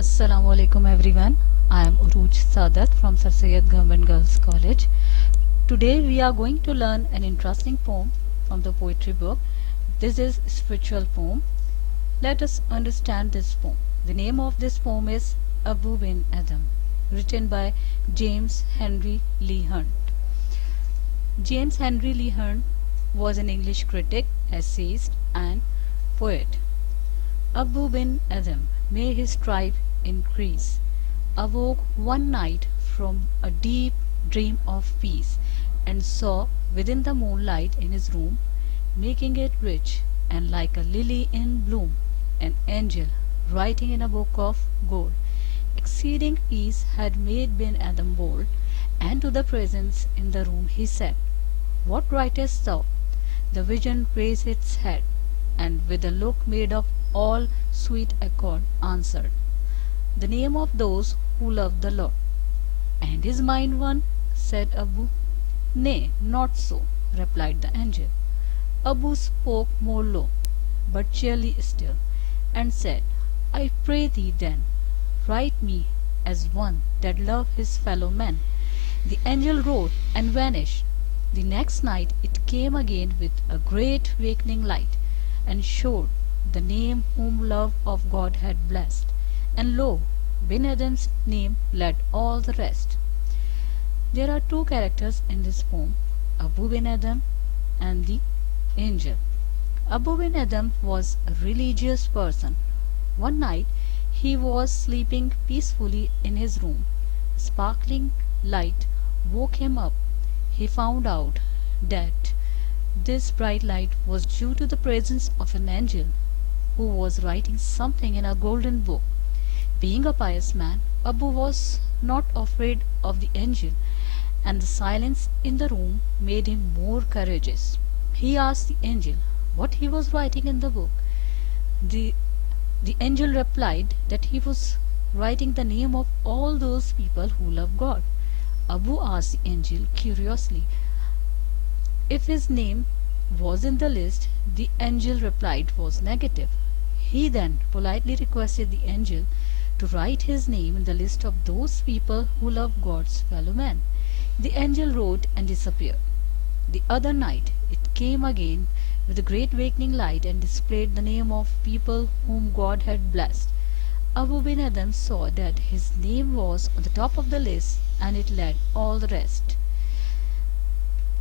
Assalamu alaikum everyone. I am Uruj Sadat from Sir Syed Government Girls College. Today we are going to learn an interesting poem from the poetry book. This is spiritual poem. Let us understand this poem. The name of this poem is Abu bin Adam, written by James Henry Lee Hunt. James Henry Lee Hunt was an English critic, essayist, and poet. Abu bin Adam, may his tribe increase, awoke one night from a deep dream of peace, and saw within the moonlight in his room, making it rich and like a lily in bloom, an angel writing in a book of gold. Exceeding peace had made bin Adam bold, and to the presence in the room he said, "What writest thou?" The vision raised its head, and with a look made of all sweet accord answered, "The name of those who love the Lord." "And is mine one?" said Abu. "Nay, not so," replied the angel. Abu spoke more low, but cheerly still, and said, "I pray thee then, write me as one that love his fellow men." The angel wrote and vanished. The next night it came again with a great wakening light, and showed the name whom love of God had blessed. And lo, bin Adam's name led all the rest. There are two characters in this poem, Abu bin Adam and the angel. Abu bin Adam was a religious person. One night he was sleeping peacefully in his room. A sparkling light woke him up. He found out that this bright light was due to the presence of an angel who was writing something in a golden book. Being a pious man, Abu was not afraid of the angel, and the silence in the room made him more courageous. He asked the angel what he was writing in the book. The, the angel replied that he was writing the name of all those people who love God. Abu asked the angel curiously if his name was in the list. The angel replied was negative. He then politely requested the angel to write his name in the list of those people who love God's fellow men. The angel wrote and disappeared. The other night it came again with a great wakening light and displayed the name of people whom God had blessed. Abu bin Adam saw that his name was on the top of the list, and it led all the rest.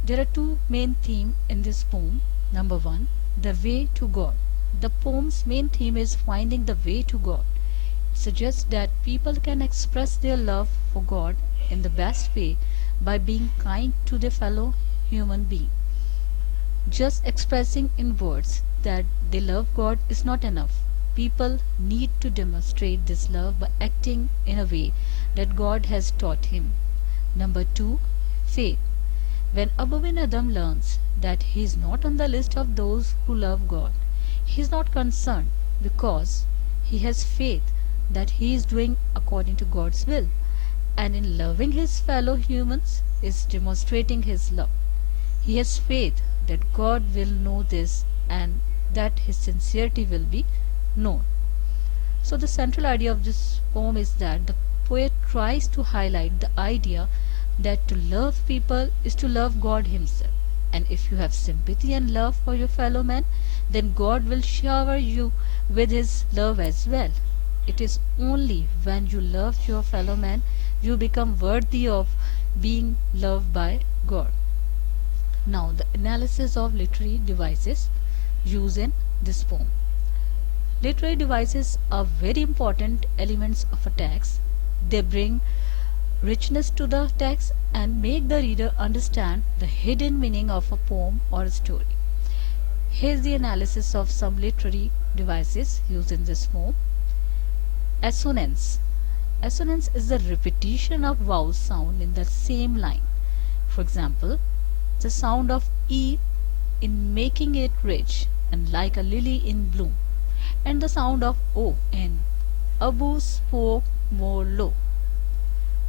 There are two main themes in this poem. Number one, the way to God. The poem's main theme is finding the way to God. It suggests that people can express their love for God in the best way by being kind to their fellow human being. Just expressing in words that they love God is not enough. People need to demonstrate this love by acting in a way that God has taught him. Number two, faith. When Abu bin Adam learns that he is not on the list of those who love God, he is not concerned because he has faith that he is doing according to God's will, and in loving his fellow humans is demonstrating his love. He has faith that God will know this and that his sincerity will be known. So, the central idea of this poem is that the poet tries to highlight the idea that to love people is to love God Himself. And if you have sympathy and love for your fellow man, then God will shower you with His love as well. It is only when you love your fellow man you become worthy of being loved by God. Now, the analysis of literary devices used in this poem. Literary devices are very important elements of a text. They bring richness to the text and make the reader understand the hidden meaning of a poem or a story. Here's the analysis of some literary devices used in this poem. Assonance. Assonance is the repetition of vowel sound in the same line. For example, the sound of E in making it rich and like a lily in bloom, and the sound of O in Abu spoke more low.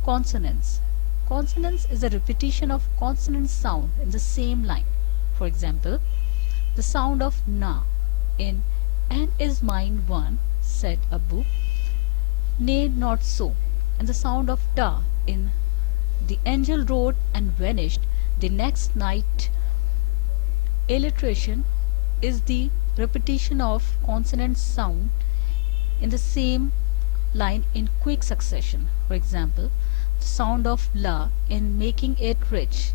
Consonance. Consonance is a repetition of consonant sound in the same line. For example, the sound of Na in "And is mine one," said Abu, Nay, not so. And the sound of da in the angel rode and vanished the next night. Alliteration is the repetition of consonant sound in the same line in quick succession. For example, the sound of la in making it rich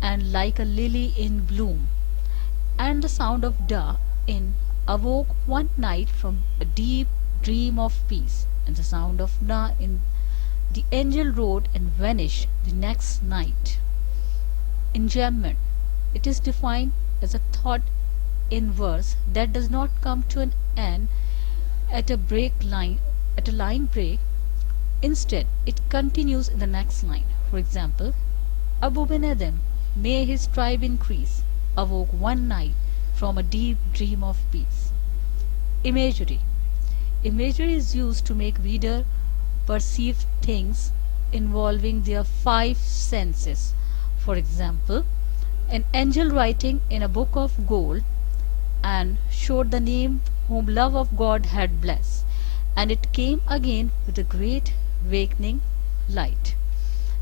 and like a lily in bloom, and the sound of da in awoke one night from a deep dream of peace, and the sound of na in the angel rode and vanished the next night. Enjambment. It is defined as a thought in verse that does not come to an end at a break line at a line break. Instead, it continues in the next line. For example, Abu bin Adam, may his tribe increase, awoke one night from a deep dream of peace. Imagery. Imagery is used to make reader perceive things involving their five senses. For example, an angel writing in a book of gold and showed the name whom love of God had blessed, and it came again with a great awakening light.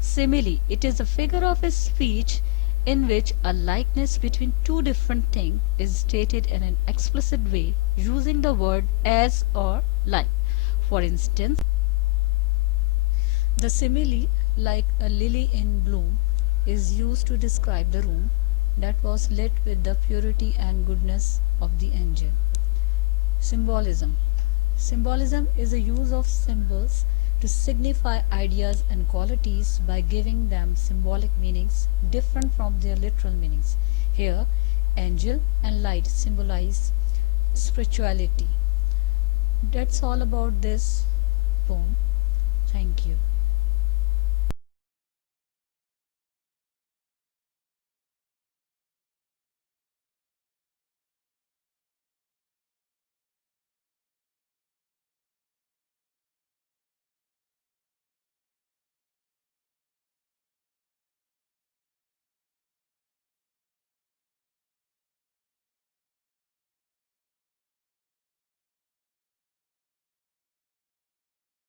Simile, it is a figure of speech in which a likeness between two different things is stated in an explicit way using the word as or like. For instance, the simile, like a lily in bloom, is used to describe the room that was lit with the purity and goodness of the angel. Symbolism. Symbolism is a use of symbols to signify ideas and qualities by giving them symbolic meanings different from their literal meanings. Here, angel and light symbolize spirituality. That's all about this poem. Thank you.